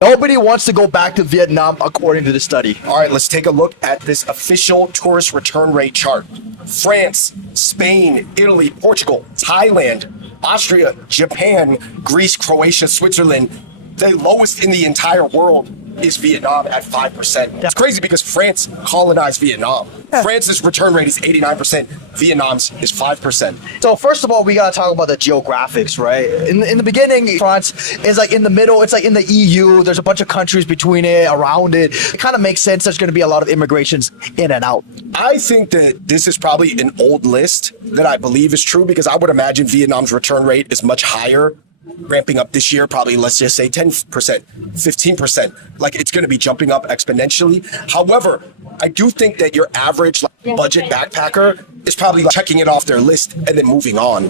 Nobody wants to go back to Vietnam, according to the study. All right, let's take a look at this official tourist return rate chart. France, Spain, Italy, Portugal, Thailand, Austria, Japan, Greece, Croatia, Switzerland. The lowest in the entire world is Vietnam at 5%. That's crazy because France colonized Vietnam. France's return rate is 89%. Vietnam's is 5%. So first of all, we gotta talk about the geographics, right? In the beginning, France is like in the middle. It's like in the EU. There's a bunch of countries between it, around it. It kind of makes sense. There's going to be a lot of immigrations in and out. I think that this is probably an old list that I believe is true because I would imagine Vietnam's return rate is much higher, ramping up this year, probably let's just say 10%, 15%. Like it's going to be jumping up exponentially. However, I do think that your average budget backpacker is probably checking it off their list and then moving on.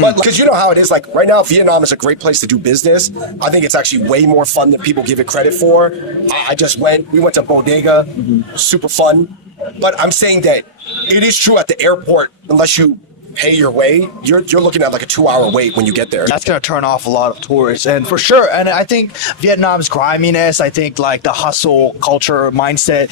But because you know how it is, like right now, Vietnam is a great place to do business. I think it's actually way more fun than people give it credit for. I just we went to Bodega, super fun. But I'm saying that it is true at the airport, unless you pay your way, you're looking at like a 2-hour wait when you get there. That's going to turn off a lot of tourists, and for sure. And I think Vietnam's griminess, I think like the hustle culture mindset,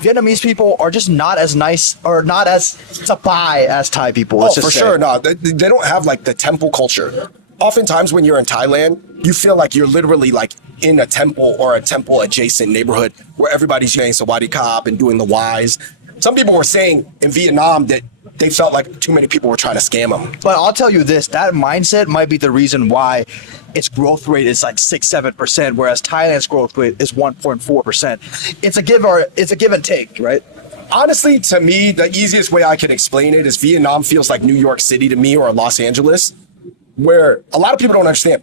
Vietnamese people are just not as nice or not as sapai as Thai people. Oh, for sure. No, they don't have like the temple culture. Oftentimes when you're in Thailand, you feel like you're literally like in a temple or a temple adjacent neighborhood where everybody's saying Sawadee Kop and doing the whys. Some people were saying in Vietnam that they felt like too many people were trying to scam them. But I'll tell you this, that mindset might be the reason why its growth rate is like 6-7%, whereas Thailand's growth rate is 1.4%. It's a give and take, right? Honestly, to me, the easiest way I can explain it is Vietnam feels like New York City to me or Los Angeles, where a lot of people don't understand.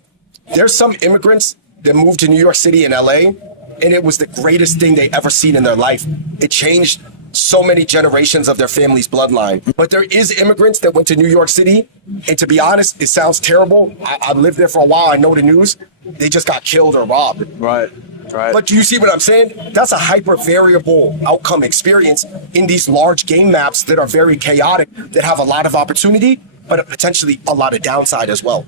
There's some immigrants that moved to New York City and LA, and it was the greatest thing they ever seen in their life. It changed so many generations of their family's bloodline. But there is immigrants that went to New York City, and to be honest, it sounds terrible. I lived there for a while. I know the news. They just got killed or robbed. Right. But do you see what I'm saying? That's a hyper variable outcome experience in these large game maps that are very chaotic, that have a lot of opportunity, but potentially a lot of downside as well.